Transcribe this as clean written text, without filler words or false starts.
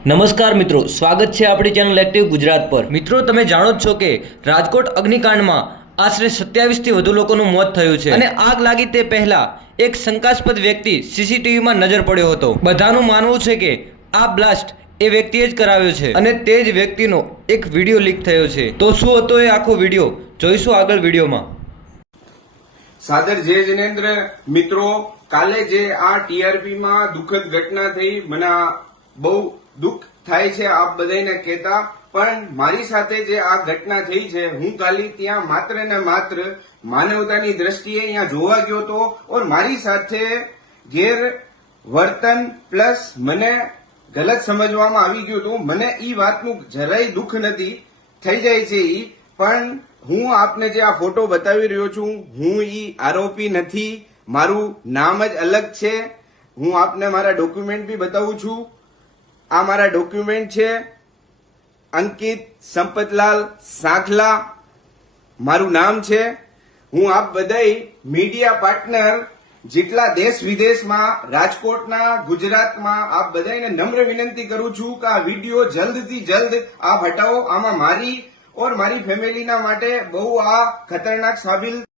નમસ્કાર મિત્રો, સ્વાગત છે આપણી ચેનલ એક્ટિવ ગુજરાત પર। મિત્રો, તમે જાણો જ છો કે રાજકોટ અગ્નિકાંડમાં આશરે 27થી વધુ લોકોનું મોત થયું છે અને આગ લાગી તે પહેલા એક શંકાસ્પદ વ્યક્તિ સીસીટીવીમાં નજર પડ્યો હતો। બધાનું માનવું છે કે આ બ્લાસ્ટ એ વ્યક્તિએ જ કરાવ્યો છે અને તે જ વ્યક્તિનો એક વિડીયો લીક થયો છે। તો શું હતો એ આખો વિડીયો, જોઈશું આગળ વિડીયોમાં। સાદર જય જિનેન્દ્ર મિત્રો, કાલે જે આ ટીઆરપી માં દુઃખદ ઘટના થઈ, મને બહુ દુઃખ થાય છે આપ બધાને કહેતા, પણ મારી સાથે જે આ ઘટના થઈ છે, હું કાલે ત્યાં માત્ર ને માત્ર માનવતાની દ્રષ્ટિએ અહીંયા જોવા ગયો હતો ઓર મારી સાથે ગેરવર્તન પ્લસ મને ગલત સમજવામાં આવી ગયું હતું। મને ઈ વાતનું જરાય દુઃખ નથી, થઈ જાય છે ઈ, પણ હું આપને જે આ ફોટો બતાવી રહ્યો છું, હું ઈ આરોપી નથી, મારું નામ જ અલગ છે। હું આપને મારા ડોક્યુમેન્ટ બી બતાવું છું। આ મારા ડોક્યુમેન્ટ છે, અંકિત સંપતલાલ સાંખલા મારું નામ છે। હું આપ બધાય મીડિયા પાર્ટનર જેટલા દેશ વિદેશમાં, રાજકોટના, ગુજરાતમાં, આપ બધાને નમ્ર વિનંતી કરું છું કે આ વિડીયો જલ્દથી જલ્દ આપ હટાવો। આમાં મારી ઓર મારી ફેમિલીના માટે બહુ આ ખતરનાક સાબિત